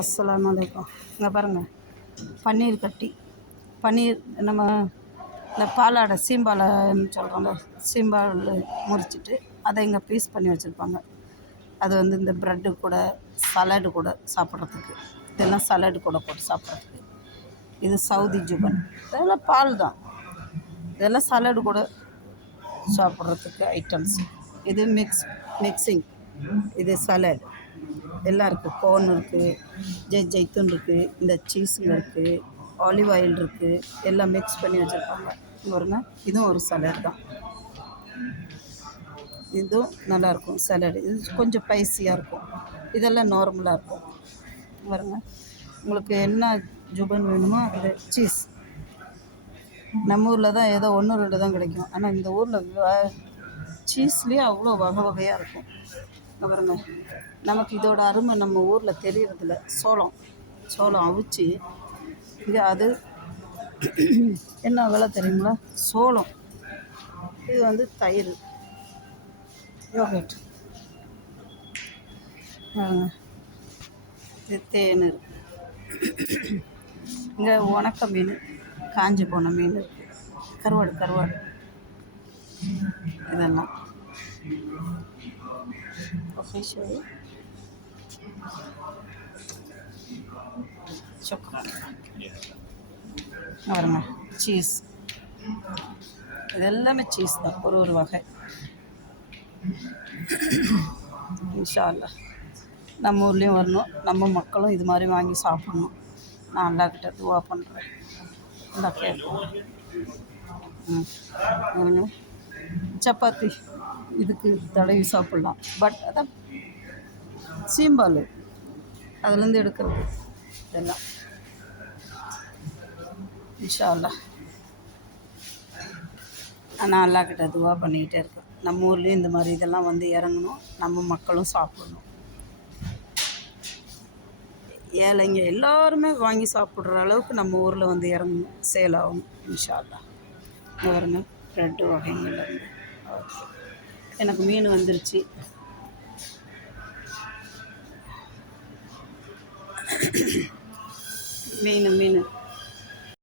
அஸ்ஸலாமு அலைக்கும். இங்கே பாருங்கள், பன்னீர் கட்டி, பன்னீர் நம்ம இந்த பாலாடை சீம்பாலைன்னு சொல்கிறோம்ல, சீம்பால் முறிச்சிட்டு அதை இங்கே பீஸ் பண்ணி வச்சுருப்பாங்க. அது வந்து இந்த ப்ரெட்டு கூட சலாடு கூட சாப்பிட்றதுக்கு, இதெல்லாம் சலாடு கூட போட்டு சாப்பிட்றதுக்கு. இது சவுதி ஜுபன், இதெல்லாம் பால் தான், இதெல்லாம் சலாடு கூட சாப்பிட்றதுக்கு ஐட்டம்ஸ். இது மிக்சிங், இது சலாட் எல்லாம் இருக்குது. கோன் இருக்குது, ஜெய்த்தூன் இருக்குது, இந்த சீஸுங்க இருக்குது, ஆலிவ் ஆயில் இருக்குது, எல்லாம் மிக்ஸ் பண்ணி வச்சுருப்பாங்க. பாருங்க, இதுவும் ஒரு சலாட் தான். இதுவும் நல்லாயிருக்கும் சலாடு. இது கொஞ்சம் ஸ்பைஸியாக இருக்கும், இதெல்லாம் நார்மலாக இருக்கும். பாருங்க, உங்களுக்கு என்ன ஜுபன் வேணுமோ அது சீஸ். நம்ம ஊரில் தான் ஏதோ 1-2 தான் கிடைக்கும், ஆனால் இந்த ஊரில் சீஸ்லேயே அவ்வளோ வகை வகையாக இருக்கும். பாருங்க, நமக்கு இதோட அருமை நம்ம ஊரில் தெரியறதில்ல. சோளம் அவிச்சு இங்கே அது என்ன விலை தெரியுங்களா? சோளம். இது வந்து தயிர், யோகட், இது தேன் இருக்குது. இங்கே உணக்க மீன், காஞ்சி போன மீன் இருக்குது, கருவாடு இதெல்லாம். பாருங்க, சீஸ், இது எல்லாமே சீஸ் தான், ஒரு வகை. இன்ஷா அல்லாஹ் நம்ம ஊர்லேயும் வரணும், நம்ம மக்களும் இது மாதிரி வாங்கி சாப்பிட்ணும். நான் அல்லாஹ்கிட்ட துவா பண்ணுறேன், நல்லா கேட்போம். பாருங்க, சப்பாத்தி இதுக்கு தடவி சாப்பிட்லாம். பட் அதான் சீம்பால் அதுலேருந்து எடுக்கிறது இதெல்லாம். இன்ஷா அல்லாஹ் நான் அல்லாஹ்கிட்ட துவா பண்ணிக்கிட்டே இருக்கேன். நம்ம ஊர்லேயும் இந்த மாதிரி இதெல்லாம் வந்து இறங்கணும், நம்ம மக்களும் சாப்பிடணும். ஏழைங்க எல்லாருமே வாங்கி சாப்பிட்ற அளவுக்கு நம்ம ஊரில் வந்து இறங்கணும், சேல் ஆகணும். இன்ஷா அல்லாஹ். பாருங்க, ப்ரெட்டு வகைங்கள்லேருந்து எனக்கு மீன் வந்துருச்சு. மீன்